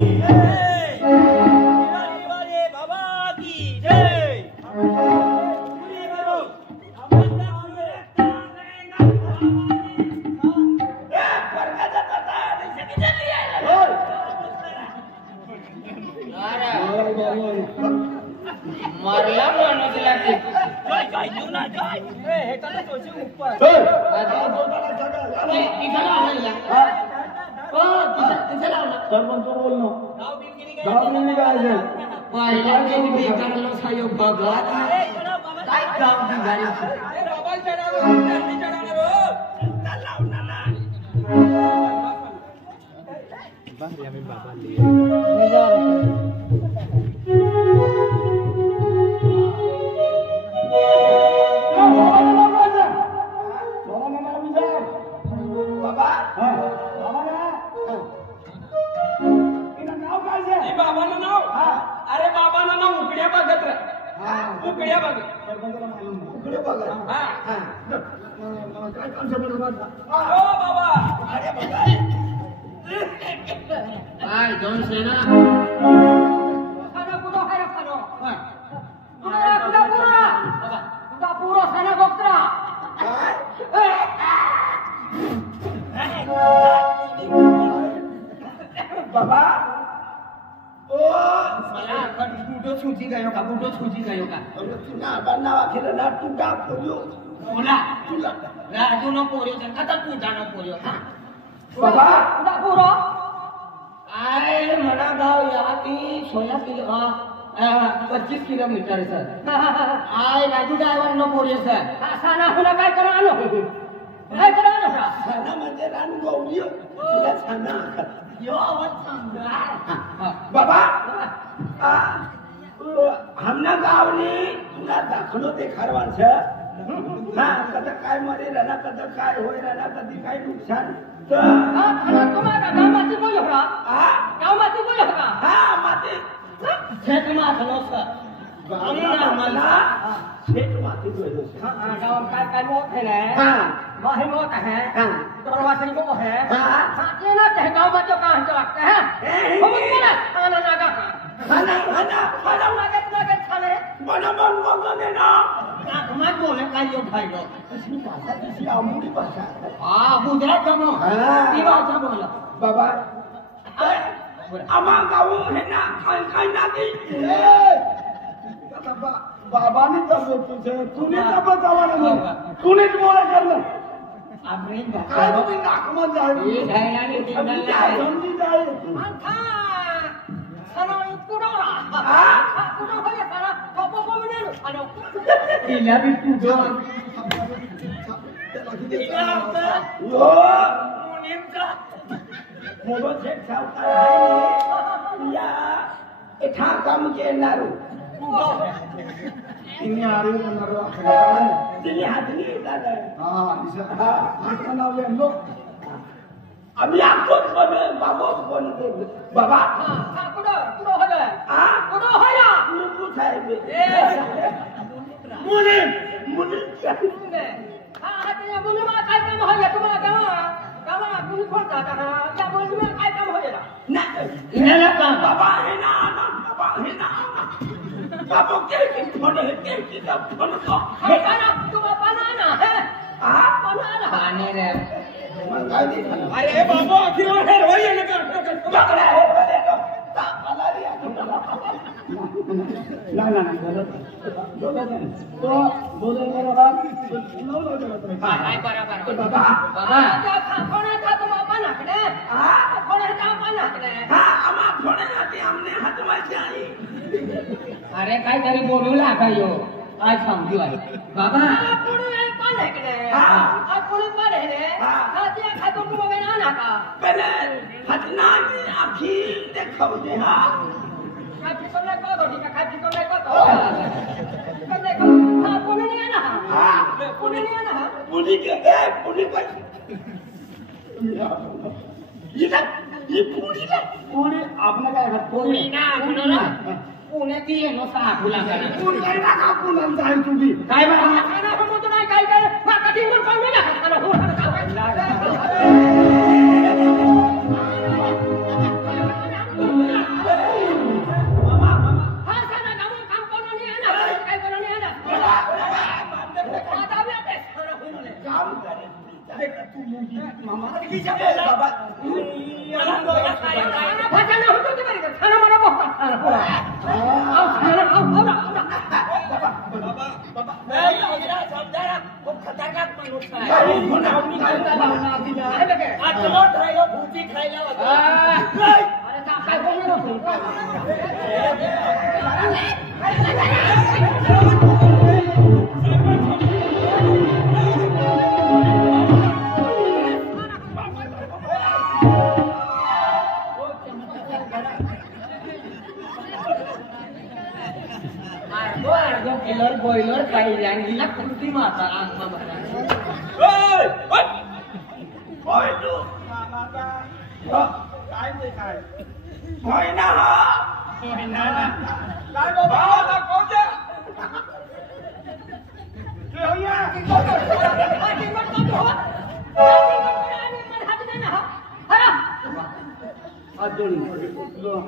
मारला माणूस लागते काय घेऊन काय हे त्याला सोची उपर सरपंच बोललो गाव बिल काय पहिला ते बेकारलो सायो भगत काय गाव बिगारी बाबा चढावर अरे बाबा ना उकड्या बघत उकड्या बघत बाबा काय दोन सेना बाबा मला बुटो छुची गयो का तुला बनावा फिर ना तुला पोलिओ तुला राजू नो पोरियो का तर तुझा नो पोरियो बाबा पुरो आय मना गाव या की 16 किलो 25 किलोमीटर सर आय राजू ड्रायव्हर नो पोरियो सर साना हुना काय करानो साना म्हणजे रान गौली तुला साना यो आवाज सांगा बाबा हमना गावनी तुला दाखलो ते खरवान छे हां कदा काय मरे राना कदा काय होय राना कधी काय नुकसान तर तुम्हाला गावाची बोल होता गावाची बोल होता हां माती शेत माथलो सर गावना मला शेत माती बोलो हां गाव काय मोठ है हां वही मोठ है हां प्रवासी को है हां ये ना कह गांव में जो कहां जाते हैं हम बोला खाना लगा खाना लगा खाने बना मन बोलने ना मत बोले का यो भाई लो इसकी भाषा किसी आमुरी भाषा हां गुजरात का मो हां ये भाषा बोला बाबा आमा गाव है ना काय ना की बाबाने तब्येत तुझे तूने तब्येत आवाला तूने बोला करलं अमरीन काय तुम्ही नाकमत जाय ये ढायनाने दिनला समजी जाय था सना कुडोरा कुडो होय सना पप्पा मिळेल आणि तिला भी तू दोन हो मुनीमचा मोगो शेठ सावकार आहे या एठा काम केनारू ini hari menaruh akhiran ini hati ada bisa akan awal lo abi aku pada babo pun baba kudo hoya nunggu saya munim hatinya munim kai kam hoya kamu munim kota ya munim kai kam hoya nah ini lah baba hena baba hena बाबू के phone है के phone को है ना तुम banana है हां banana पानी रे अरे बाबू आखिर है रोई लगा पकड़ा है बोले तो ताला लिया ना गलत तो बोले मेरा बात नो हां बराबर बाबा फोन था तुम बना के हां फोन था बना के हां अमा फोन आती हमने हाथ में चाहिए अरे काय तरी बोलू लागा यो आज समजू आहे बाबा पुणे पण आहे रे हां पुणे पण आहे रे हाती खातो तू बघा ना का पहिले हटना की आखी देखव दे हां काय फिकरले को दोटी का काय फिकरले को तो फिकरले को हां पुणे नाही ना हां पुणे नाही ना पुणे के पुणे काय ये पुणे आपने काय पुणे ना पुण्याची येनो साखुला करा पुणे ना पुण्याला जाईल तुम्ही काय बरं ना म्हणतो नाही काय माका टिंगून पावले ना आतलो राहिलो भुजी खायला होता अरे काय बोलणार बॉयलर काही लँगीला कुठली माता अंगमा काय ते काय महिना हा महिना काय बाबा कोणत्या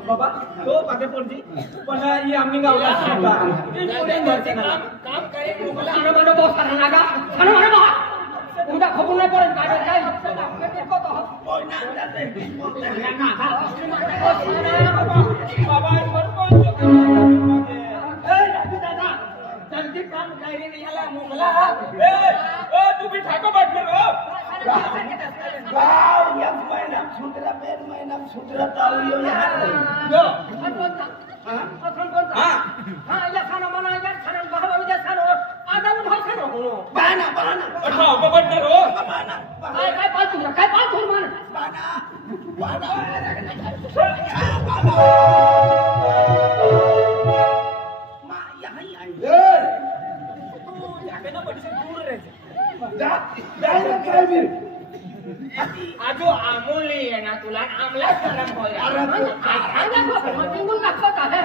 बाबा तो पाके पोरजी पण ही आम्ही गावला काम करे मला अनमानो बहुत सारा नागा अनमानो बहुत उदा खबर नाही पडत काय काय बाबा दादा जल्दी काम करे नाही याला मुंगला तुम्ही ठाको बाटले गाव एक महिना सुधरा बेर महिना सुधरा ताऊ यो यो हां या खाना मना या खाना बहावा विद्या खानो आदा उठा खानो बाना बाना उठाओ बबडने रो बाना काय पाच मान बाना बाना मा यहां आई तू याके ना बड़ी से दूर रह जा काय भी आजो आमोली आहे ना तुला आमला गरम होया अरे खाना को मटिंगून टाकत आहे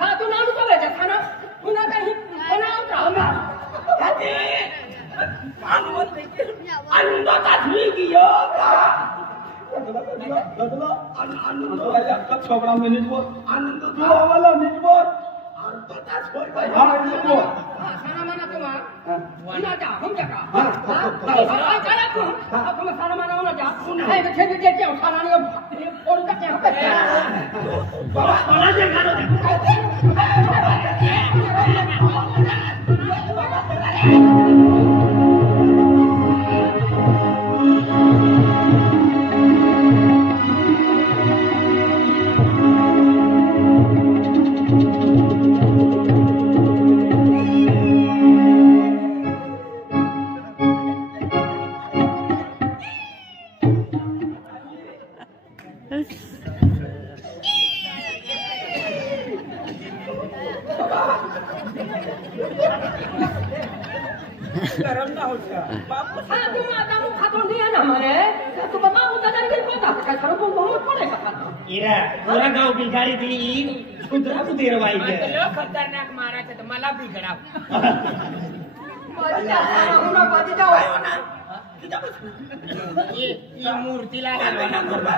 हा तू नाम तो वेचा खाना पुन्हा काही बनाव राहणार याती कानवर अंदाज मी गियो दादा आनंद का छोकरा मिनिट बोल आनंद तू आवाला मिनिट बोल अर्धा तास बोल भाई हां मिनिट बोल खाना मना तुम्हा वना जा हम जा का हां चला तू तुम खाना मना वना जा है के के के खाना नहीं और का क्या बाबा बड़ा जे गानो गरम ना हो गया बापू सा तुम आता मु खातो नहीं ना मरे तू बाबा उता जान के कोता काय करू पण बहुत पडे का इरा पूरा गाव बिगाडी दी सुधरा सुधीर बाई के लो खतरनाक मारायचं तर मला बिगडाव बाजी जाऊ ना बाजी जाऊ ना ये मूर्तीला घालवा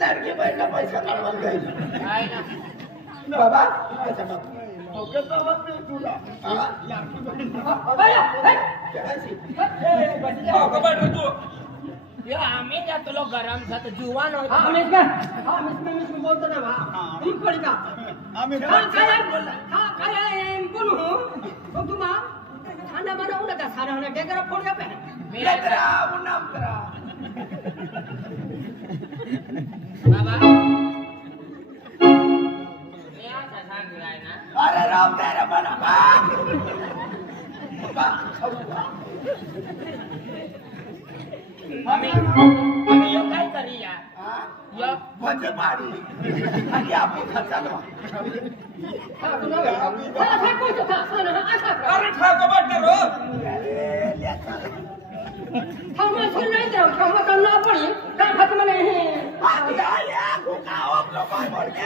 लड़के बैठा पैसा काढवा गई काय ना बाबा अच्छा बाबा ओके तो मत तुला हां या आम्ही जातो लोक गरम जात जुवान होता आम्ही का आम्ही बोलतो ना बा ठीक पडी का आम्ही काय बोलू तो तुम्हा खाना बनाऊ नका सारा होणे डेगरा फोड का पे मेरा करा उन्नाम करा बाबा अरे राम तेरा बना आम्ही यो काय करूया यो भजे मारी आणि आपण खाचालो अरे ठाको बाटले रो थांबा नाही जाऊ थांबा करना पडी काय खात म्हणे आया गोका आपला पाय पडले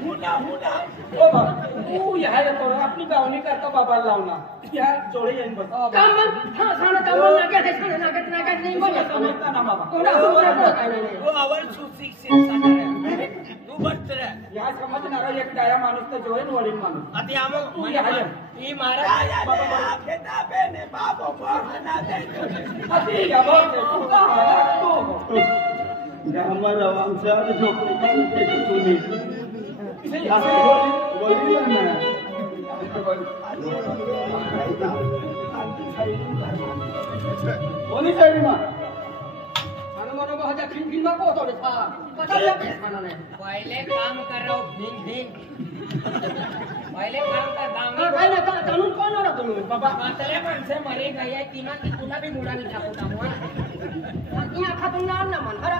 मुला मुला ओ बाबा तू या तो अपनी गावनी करता बाबा लावना या जोडे येईन बस काम हां साना काम ना के साना ना के नाही बोलत ना बाबा कोणा वो आवर सुसिक से साना तू बसत रे या समजणारा एक डाया माणूस तर जोईन वडील माणूस आधी आम तू या ही महाराज बाबा खेता बेने बाबा बहना दे आधी या बोल तू या हमारा वंशा झोपड़ी के तूने बोली ना कोणी साईड मा आणि मला माझ्या खिंखिन नको होतो रे था कशाला खाना नाही पहिले काम करो भिंग भिंग पहिले काम कर दांगी काय ना का जाणून कोण होता तुम्ही बाबा म्हातारे माणसे मरे गए तीना की तुला भी मुडानी टाकू टाकू या खातून ना ना मन हरा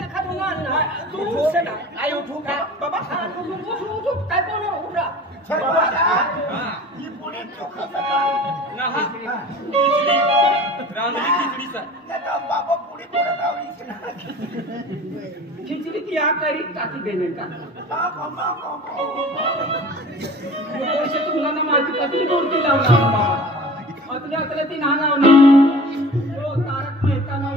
या खातून ना तू से ना आई उठू का बाबा हा तू उठ काय कोण उठा ही पुढे चोखा ना हा खिचडी रांधली खिचडी सर नाही बाबा पुढे पुढे राहावी खिचडी की आ करी टाकी देणे का पैसे तुला ना माहिती कधी गोरती लावणार बाबा अतल्या अतल्या ती ना लावणार हो तारक मेहता ना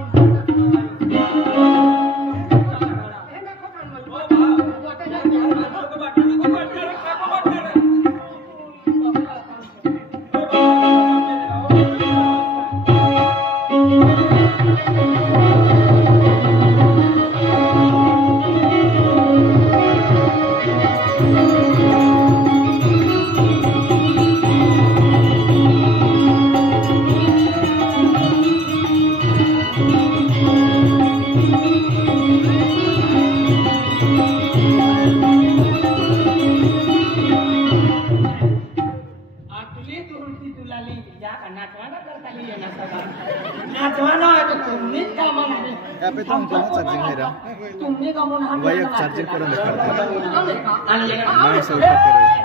Tapi itu angkanya charging hera. Banyak charging kurang dekat. Mana saya pakai?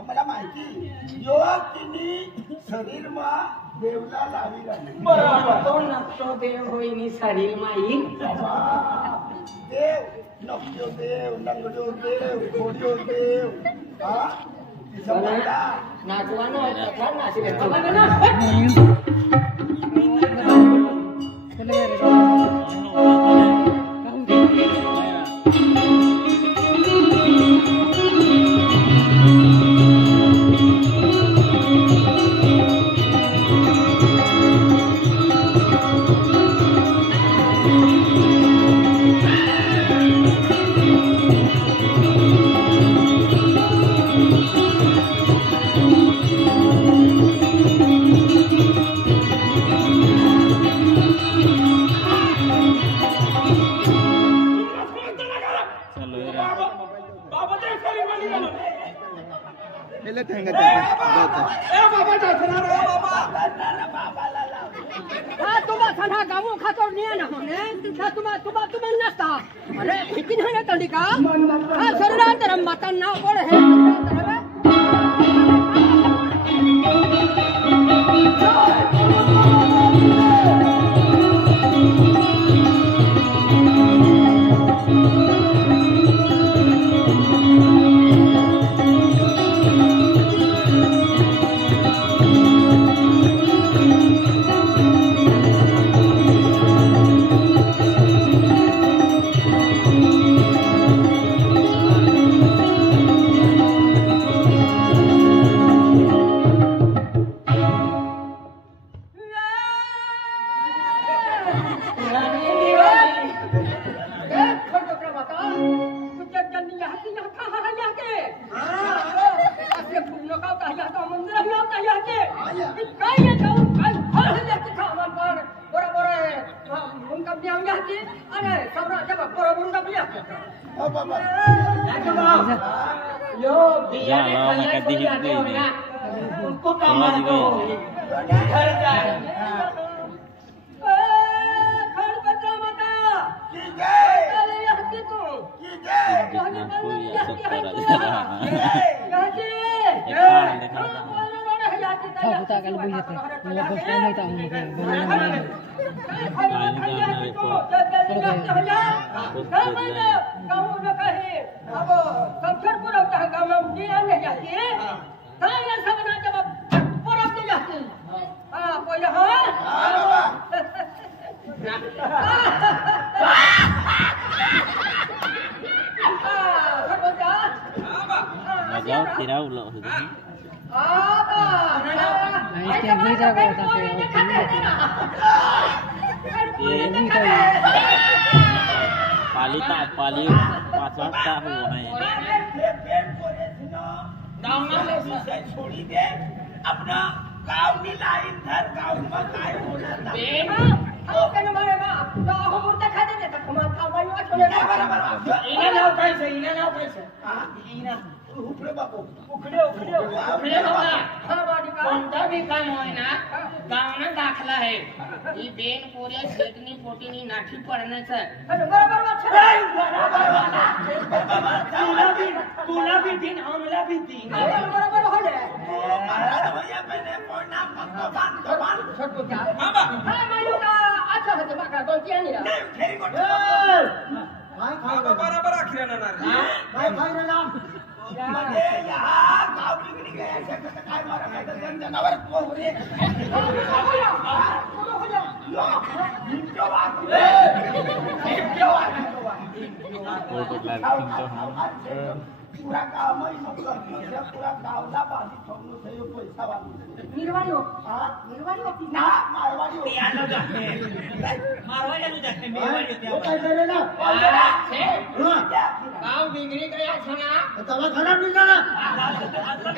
आम्हाला माहिती योग तिने शरीर मा देवला लावी राहिली बरोबर तो नक्तो देव होईनी शरीर माई देव नक्तो देव नंगडो देव कोडियो देव हा तिचा मायला नाचवानो का नाचले बघा ना Ele tengah tengah. ए बाबा जातना रे बाबा हा तुम्हा सना गावो खातो निया ना होने हा तुम्हा नसता अरे किती नाही तंडी का हा शरीरांतर मतान नाव कोण हे यो बिया में खाया होगा उनको कमा दो घर जाए घर बचा मता की जय चले यहां तू की जय कहने पर पाली 5 वाजता हो है गाँव में छोड़ी दे अपना गाँव की लाइन धर गाँव में काय होना इना नाव कैसे उकडे बापू उकडे बाबा कोणता भी काम होय ना गावना दाखला आहे ही बेन पोऱ्या शेतनी पोटीनी नाठी पडण्याचं तुला भी दिन आमला भी दिन बरोबर होले महाराज भैया मैंने पडना भगवान छोटू क्या बाबा काय मालू का अच्छा होते माका दोन तीन नाही फेरी गोट बरोबर आखऱ्या ना काय ना म्हणजे या गाव निघली काय काय मारा काय जनावर पोहरे पूरा गाव में पूरा गावला बाजी ठोकलो थे पैसा वाली निर्वाणी हो ना मारवाड़ी हो आलो जाते मारवाड़ी जाते निर्वाणी होते वो काय करे ना गाव बिगड़ी गया छना तवा खराब निघाला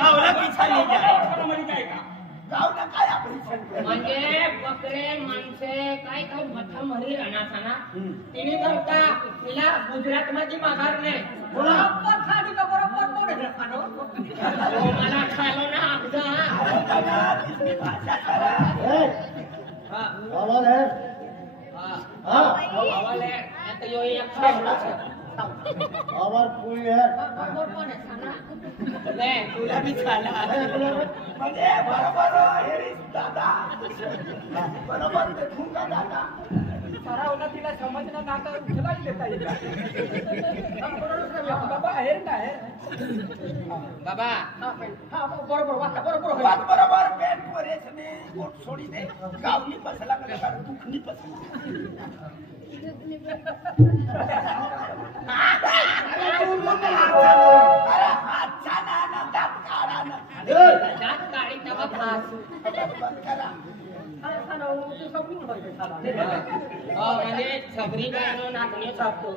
गावला पीछा ले जाए म्हणजे काय का गावला काय आपण म्हणजे बकरे माणसे काय काय मठा मरी राहणार ना तिने करता तिला गुजरात मध्ये माघार नाही बरोबर खाली का बरोबर बोलले खानो मला खालो ना आमचा हां आवाज है हां आवाज है आता यो एक आवाज पूरी है बरोबर कोण आहे सांगा ले तुला भी खाला म्हणजे बरोबर हेरी दादा बरोबर ते ठुंगा दादा सारा होता तिला समजणं नाता उचला देता येईल बाबा आहे ना आहे बाबा हां बरोबर वाटा बरोबर पेन पोरेसने गोट सोडी दे गावनी बसला का दुखनी बसला अरे हातचा ना दात काढा ना दात काढी तवा भास म्हणजे छबरी गाणं नाचणे छापतो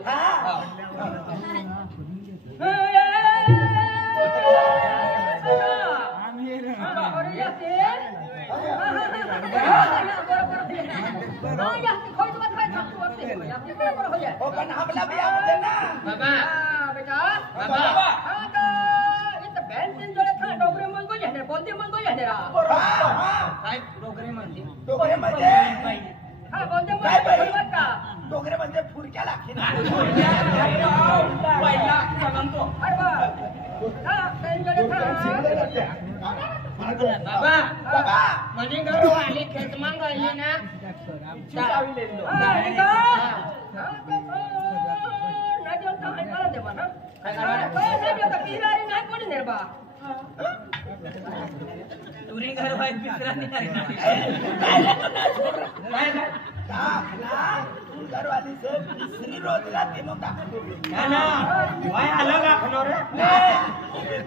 डोगरे म्हणजे फुरक्या लागते बाबा म्हणजे गरु आली खेत मांग आली ना तुरी घर घरवाली से तीसरी रोज रात नव्हता ना वय अलग आखनो रे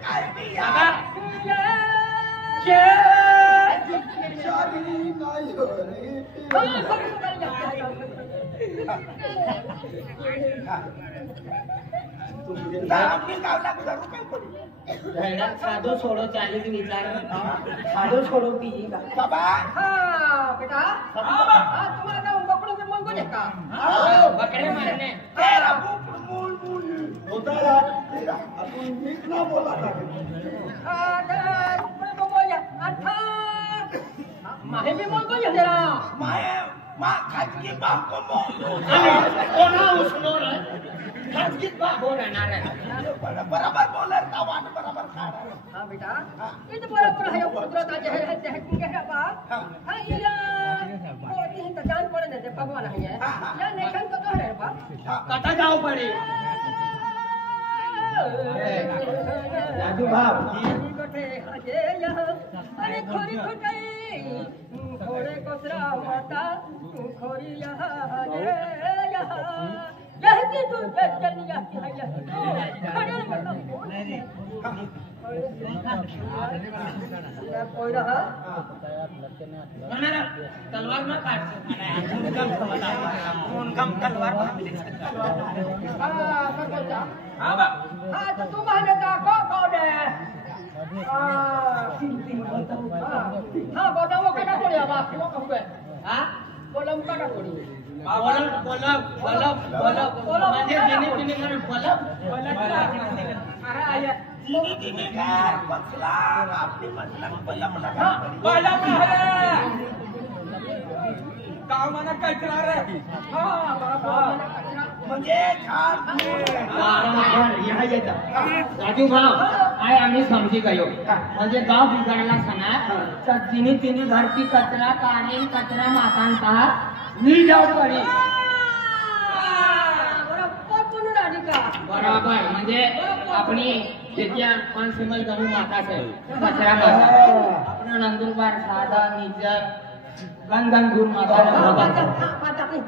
काय बी साधो छोड़ो 40 विचार साधो छोड़ो पीजी का बाबा हां बेटा हां तुम्हाला बकड़ों में मन को देखा बकरे मारने तेरा मूल होता है तेरा अपन इतना बोला था मैं बोला अच्छा माहे भी मन को तेरा माहे मां खाजगी बाप को कोना उसनो रे खाजगी बाप हो ना रे बराबर बोलर तवान बराबर खा हां बेटा ये तो बराबर है कुदरत आज है के है बाप हां ये कोती है जान पड़े ने भगवान है या नहीं तो कह रहे बाप कटा जाओ पड़े राजू बाप कोठे अजे यहां अरे खोरी खोटई खोरे कोसरा माता खोरी यहां रे यहां ती तू जल्दी या खड़े कोई रहा तलवार ना काट हा बा हाँ तो तू माने का कौन है हाँ बोला वो कटा पड़ी अब आप वो कहूँगे हाँ बोला वो कटा पड़ी बोला म्हणजे जिने तिने म्हणून बोला अरे आया पहिला गाव मला कचरा रे राजू भाव आय आम्ही समजी गयो म्हणजे गाव बिघडला सणा तर जिने तिने घरची कचरा काढेल कचरा मातांचा मी जाऊ पडी बरोबर म्हणून आली का बरोबर म्हणजे आपली त्याच्या कॉन्सिमल गहू माताच आहे कचरा माता आपण नंदुरबार साधा निजर गंगन गुर माता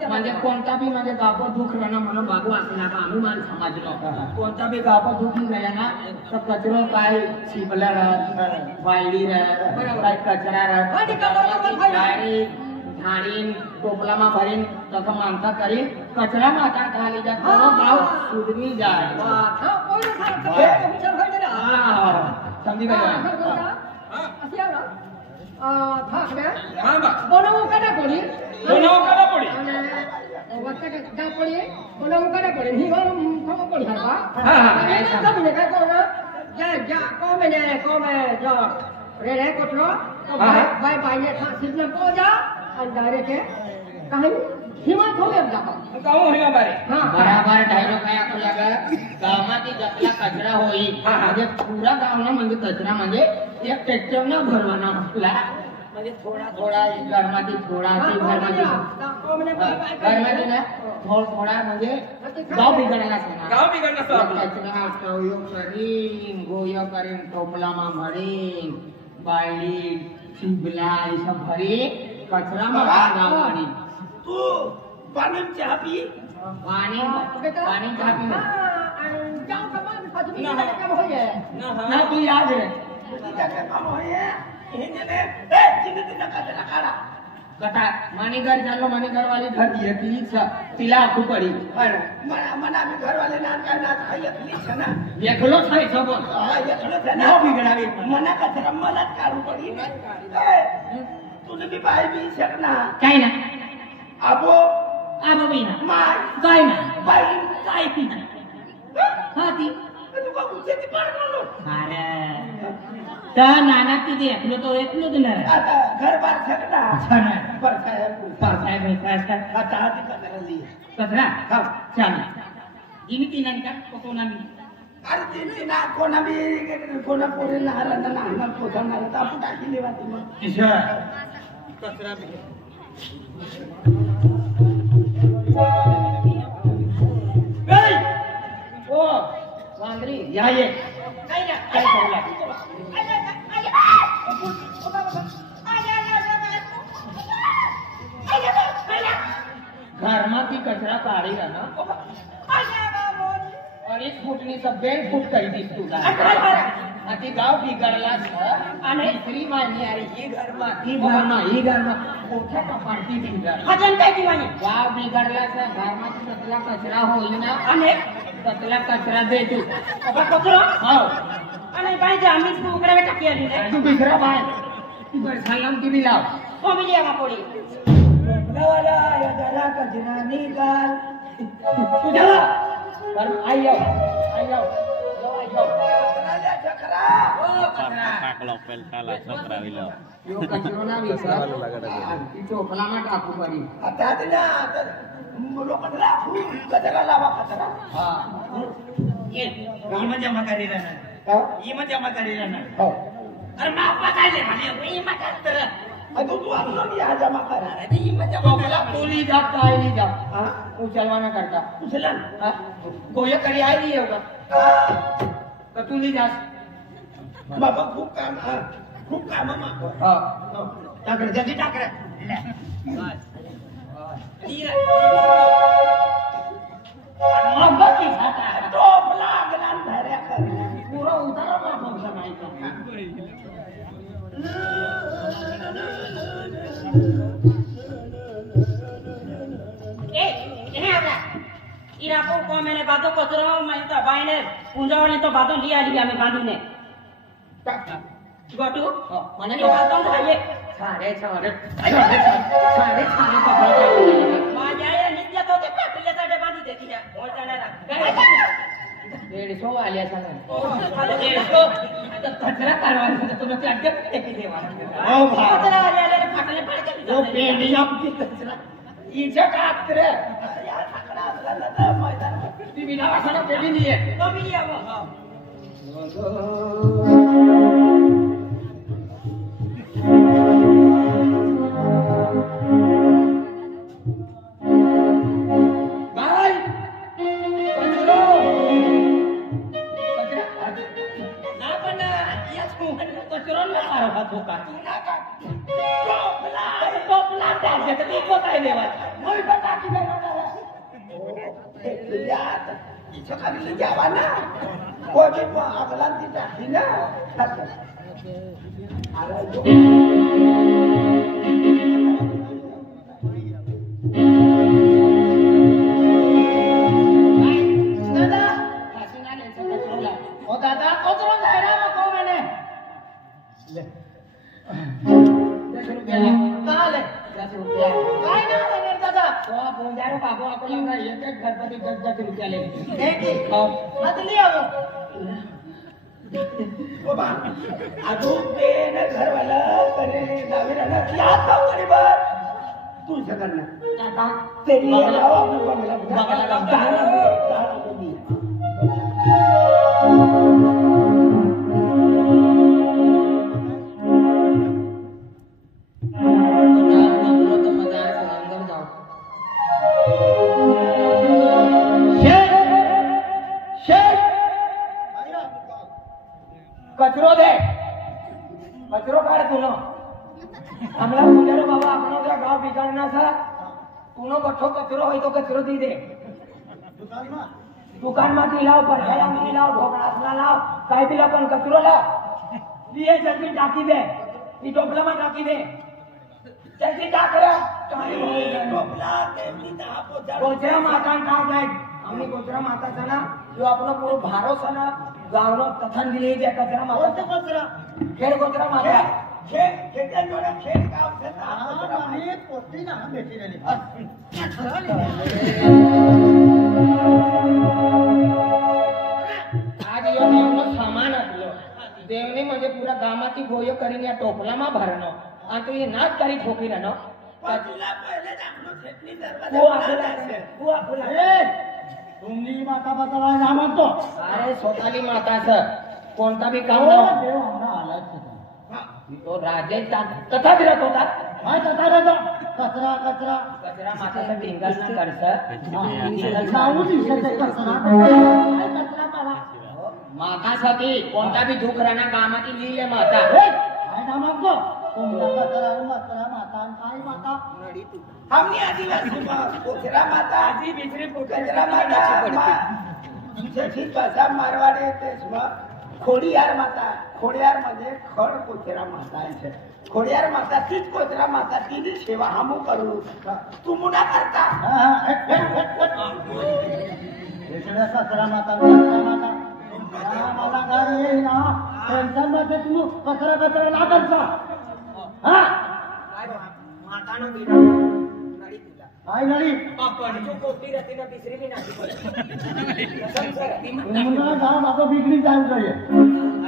म्हणजे कोणता बी म्हणजे गाव दुख राहणं म्हणून बाबू असला का आम्ही मान समजलो कोणता बी गाव दुखी गेला ना तर कचरो काय शिपला राहत वाळली राहत काय कचरा राहत झाडीन टोपलामा भरीन तसं माणसा करीन कचरा माता खाली जात गाव सुधरी जाय समजी हा बा बनवू का ना कोणी बनवू का ना कोणी का पडी बनवू का ना कोणी ही खबर पडी हरवा कमी काय कोण जा को में जो रे कोटलो तो बाय बाय ने था सिग्नल को जा अंधारे के कहीं हिमत हो गया जापा गाव होईना बारे बराबर डायलॉग आहे आपल्या गावामध्ये जसला कचरा होई म्हणजे पुरा गावना म्हणजे कचरा म्हणजे एक ट्रॅक्टर ना भरवाना आपला म्हणजे थोडा थोडा घरमध्ये थोडा घरमध्ये ना थोडा म्हणजे गाव बिघडायला गाव बिघडला कचरा कवयो करीन गोयो करीन टोपलामा भरीन बायली शिबला सब भरी कचरा में गावानी तू पाणी चहा पी पानी पानी खा पी जाओ कमान पछी काम होय ना तू याद रे त्याचे काम होय हे ने चिनी तिला कचरा काढा कटा मानीघर चाललो मानीघर वाली घर दिए तिला आखू पड़ी मना मी घरवाले ना काय ना खाई असली छना एकलो छाई सब हा एकलो ना छना बिगडावी मना कचरा मलाच काढू पडी तुने बी बाई बी शकना काय ना आबो आबो बिना माय काय ना बाई काय ती हा ती तू का उचेती पाडलो अरे त्या नाना किती एकलो दिला आता घर बार शकना छान पर साहेब परसाय भेटायचा आता हाती कचरा ली कचरा हा छान इनी तीन का कोणा मी अरे तिने कोणा बी कोणा पोरी नाला ना नाला पोचणार तर आपण टाकली वाटी मग किशोर कचरा ओ वांद्री या ये काय करू लागली घरमा ती कचरा काढी ना अडीच फूटनी सगळे फूट करी दिस तुला ती गाव बिघडला आणि दुसरी मान्य अरे ही घरमा मोठ्या कपाटी बिघड काय दिवाणी गाव बिघडला घरमा कचरा कचरा होईल ना आणि कचरा कचरा दे तू कचरा हो आणि काय जे आम्हीच उकडे टाकी आली तू बिघडा बाय तू बरसायला ती लाव कोणी यावा कोणी वाला या जरा कचरा निकाल तुझ्या आई जाऊ टाकलो पेलटाला संक्राविलो यो कचरो ना विसर ती चोपलामा टाकू पडी आता ना लोकांना कचरा लावा कचरा हा ये इमा जमा करी राहणार इमा जमा करी राहणार हो अरे मापा काय ले खाली इमा करतर अगो तू आपला या जमा करा अरे इमा जमा चोपला कोली जात काय नाही जात हां उचलवाना करता उचलन हा कोया करी आई नाही होगा तर तू नाही जात बाबा खूप काम मागो हा टाकर जल्दी टाकर मैंने बातों कचरा मैं तो बाई ने पूंजा वाले तो बातों लिया लिया मैं बांधू ने गोटू मैंने ये बातों खाइए सारे पकड़ माया ये नित्य तो ते काटले साडे बांधी देती है बोल जाने रहा 150 वाले सांगा 150 कचरा कारवाई तुम्ही ते अड्डे फेकी देवा ओ कचरा वाले काटले पड़ के वो पेंडी आपकी कचरा इजा काट रे या साकडा असला ना मैदान ती बिना वासना पेंडी नाहीये तो भी लिया वो बाय कचरो ना पण याच कचरा ना आरोहा धोका ना का टोपला त्याचे तर एक होत आहे देवा मोई टाकी देवा यात इथं खाली जावा ना कोणी आपला ती टाकी ना दादा हसीना ले कचरोला ओ दादा कचरो जायला नको मैंने ले 10 रुपया ले काले 10 रुपया काय ना देणार दादा तो बोंजारो बाबू आपल्याला एक एक गणपती 10 रुपया ले ठीक हो बदली आओ ओ बा अजून ते न घरवाला करे जावे ना या तो बरोबर तू सगळ्यांना दादा तेरी लावा आपण बंगला कचरो दे कचरो काढ तुनो आम्हाला पुजारो बाबा आपण गाव बिगाडण्याचा तुनो गठ्ठो कचरो होय तो कचरो दी दे दुकान માંથી લાવ પરખાયા માંથી લાવ ઢોકળાસના લાવ કાઈ બી પણ કચરો લાવ લીએ જલ્દી ટાકી દે ઈ ટોપલામાં ટાકી દે જલ્દી ટાક રે टोपला तेवढी दहा पोचा कोचरा माता का जाय आम्ही कोचरा माताचा ना जो आपला पुरो भारत ना गावनो कथन दिले जे कचरा माता कचरा खेळ कोचरा माता खेळ खेळ जोडे खेळ गाव घेता आणि पोटी ना भेटी राहिली आज यो देवनो सामान आपलो देवने म्हणजे पुरा गामाती गोय करीन या टोपलामा भरणो आणि तू हे नाच करी ठोकी रानो तुला पहिले दाखलो खेटली तू आपला तुम्ही माता बदला ना म्हणतो अरे स्वतःली माताच कोणता बी काम देव लाव आम्हाला आलाच तो राजेचा कथा फिरत होता काय कथा राजा कचरा कचरा कचरा माताचा भिंगल ना करस नावून दिसत कचरा काय कचरा काढा मातासाठी कोणता बी दुःख राहणार कामाची लिहिले माता काय ना म्हणतो तुमचा कचरा कचरा माता काय माता हमनी आदिवासी कोचरा माता आधी बिजरी कोचरा माता तुझ्याची भाषा मारवाडी येतेस मग खोडियार माता खोडियार मध्ये खड कोचरा माता आहे खोडियार माता तीच कोचरा माता तिने सेवा हमू करू तू मुना करता कचरा माता कचरा माता मला काय ना टेन्शन मध्ये तुम्ही कचरा कचरा ना करता हा मातानो बिना नडी तुला काय नळी पण जो कोटी राहते ना तिसरी बी नाही मुलं जाऊ माझं बिगडी जाऊ जाईल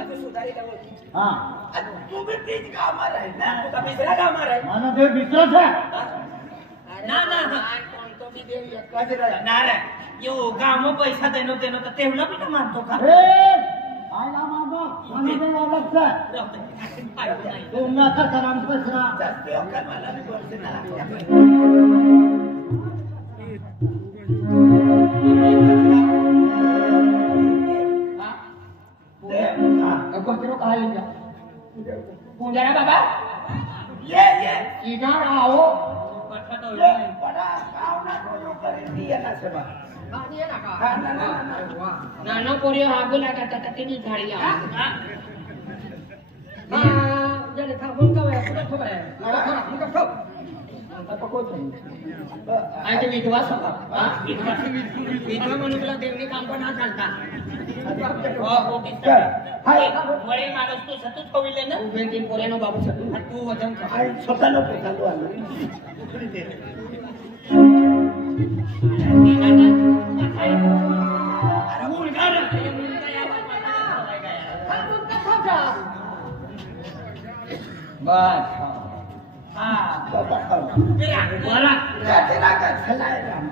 आज सुधारी लावो हा तुम्ही तीच कामार आहे ना तुका बिसरा कामार आहे मला देव विसरत आहे ना ना कोणतो बी देव एकाच राहणार ना रे यो गामो पैसा देनो देनो तर तेवढा बी ना मानतो का ए काय ना माझं मला देव आवडत तुम्ही आता करा कचरा जास्त अवकाळ मला नाही बोलते ना कचरो कहा लिखा पूंजारा बाबा ये इधर आओ ये बड़ा गाव ना कोयो करी दिया ना सेवा नानो कोरियो हागू लागा ता तिनी झाडी लावा जले था बोल का पुरा ठोका है मुका ठोक आणि ते विधवास होता विधवा मनुष्याला देवनी काम पण हा चालता वडील माणूस तू सतत होईल ना उभे तीन पोऱ्यानो बाबू सतू आणि तू वजन स्वतः नको चालू आलो बस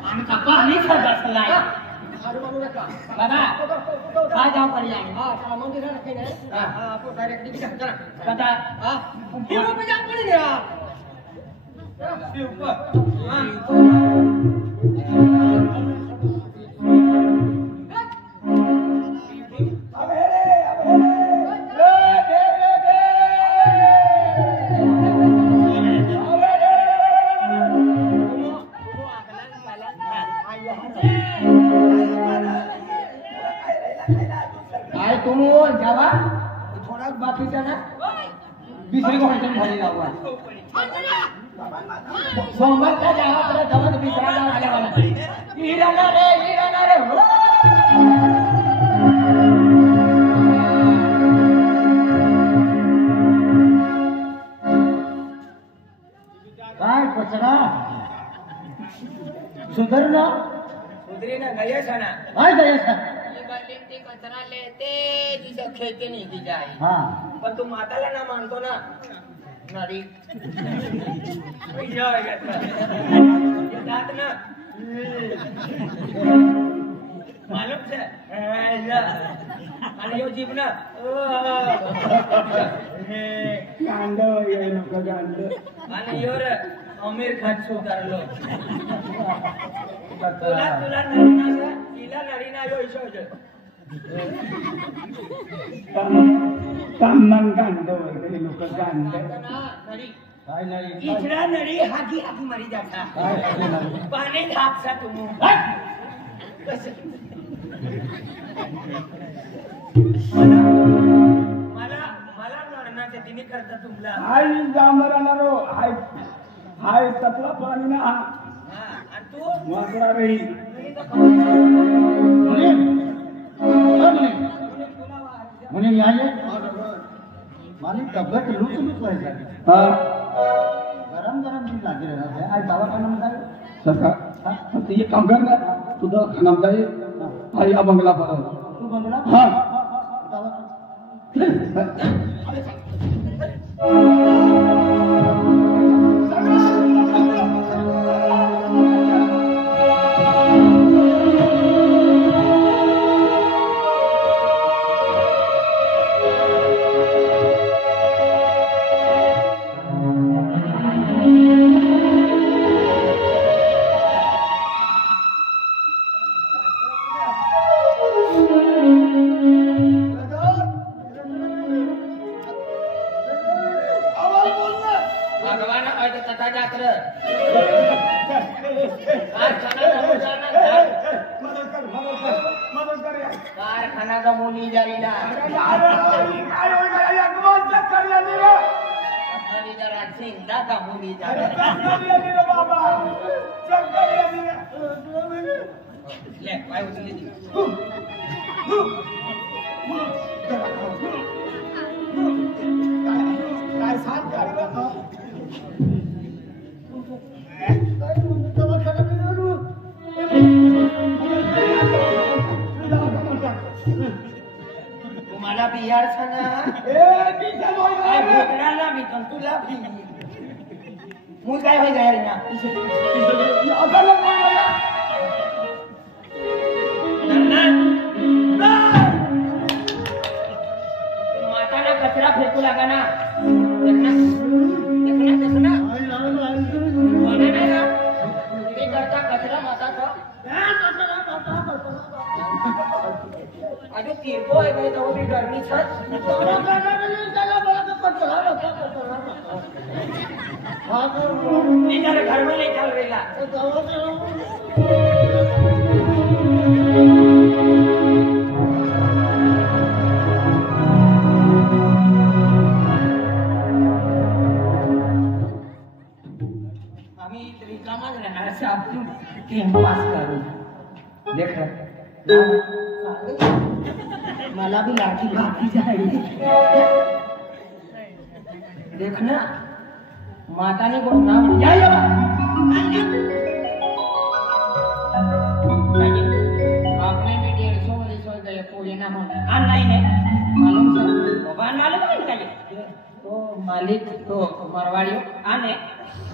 आमचा पाणी बसलाय बाबा काय जाऊ पर्याय मंदिरात काय तुम्ही जेव्हा थोडाच बाकीचा ना दुसरी गोष्ट झाली लाववा सोमवारच्या गावाकडे जवळ दुसरा गाव आल्यावाला हिराना रे हो काय कचरा सुधरना सुधरी ना गयसना काय गयसा ते कचरा लेते तिच्या खेळते नाही तिच्या आई हा पण तू माताला ना मानतो ना नडी जात ना मालूम છે અને યો જીભ ના गांड ये नको गांड અને યો રે અમીર ખાન સુધારલો तुला नडीना છે ઈલા નડીના યો ઈશો છે तामन गांड वगैरे लोक गांड નડી काय नाही ઈચડા નડી હાકી હાકી મરી જાતા काय हाकी नाही. पाणी धापसा तुम्ही मला मला नडण्याचे तिने करता तुमला हाय जामरानारो हाय हाय तपला पाणी ना हा आणि तू वाकडा रही म्हणे याले माझी तब्येत लूच व्हायची हा गरम गरम दिन लागे रे आज दवाखाना मध्ये सका ते एक काम कर ना तुझं नाम काय आई आ बंगला पर तू बंगला हा भगवान आज कथा जात्र कारखाना गमवली जाईला जरा चिंता गमवली जाईल पाय उचलली ती काय साथ काढलं तुम्हाला बिहार ना भोकडाला मी पण तुला भी मूल काय होई जाय ना माताना कचरा फेकू लागा ना देखना ते करता कचरा माताचा अजून तिरको आहे काय तो भी गर्मी छत इधर घर में नहीं चल रहेगा मी रिकामाच राहणार असं आपण टाइमपास करू देख मला भी लाठी भागी जाएगी देख ना माता ने को नाम क्या ये आपने भी 150 गए पूरे ना हो नहीं मालूम सर भगवान मालूम है क्या ये तो मालिक तो मरवाड़ी आने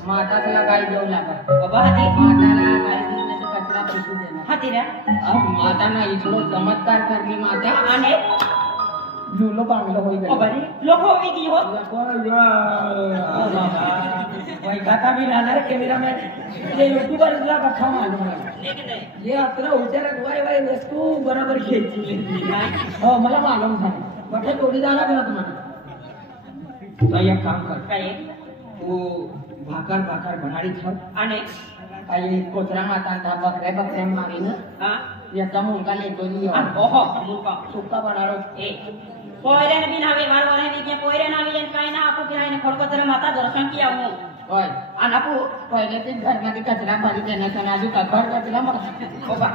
माता त्याला काय देऊ लागत बाबा हाती माताला काय देण्याचा कचरा पैसे देणार हाती रे अब माता ना इथलो चमत्कार करली माता आने झुलो बांगलो होई ओ बरी लोको मी की हो भाई खाता भी राहणार कॅमेरामॅन ये युट्यूबरला कथा मालूम आहे लेकिन ये आपला उचारक वाय वस्तू बरोबर घ्यायची हो मला मालूम झालं बठे थोडी जाणार ना तुम्हाला तो एक काम कर काय तू भाकर बनाडी ठेव आने काही कोचरा माता बकऱ्या मारी ना हां याचा मुंगा लेतो ओहो मुका सुक्का बनारो ए पोयरे ने भी नावे वारवाने भी के पोयरे नावे जन काय ना आपको किराय ने खडकोतर माता दर्शन किया हूं होय आणि आपू पहिले ते घरमध्ये कचरा भरी देण्याचा आणि आधी कचरा कचरा मग बाबा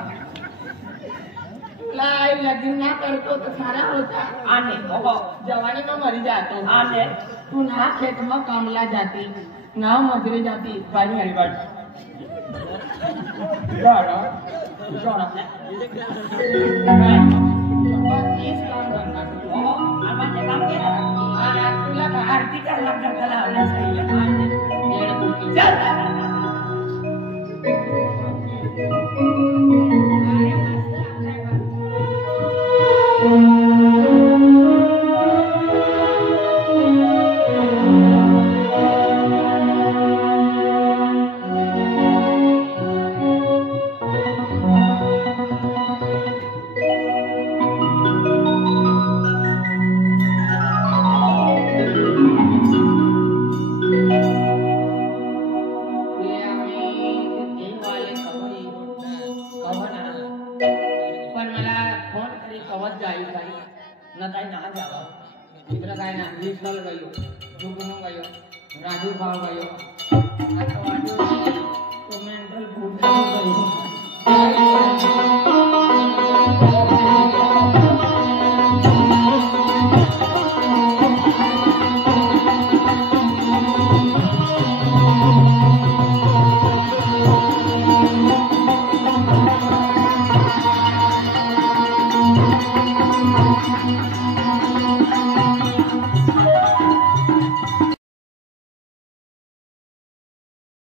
लाई लगीन ना करतो तो सारा होता आने ओहो जवानी में मरी जातो आने तू ना खेत में कामला जाती ना मजूरी जाती पानी हरिबाट जोड़ा जोड़ा इस काम करना ओहो आपण जे काम केलं तुला का आरती करायला लागला आवडला सांगितलं येड बुकी चल राजू भाव गयो आता वाटू तो मेंटल फूड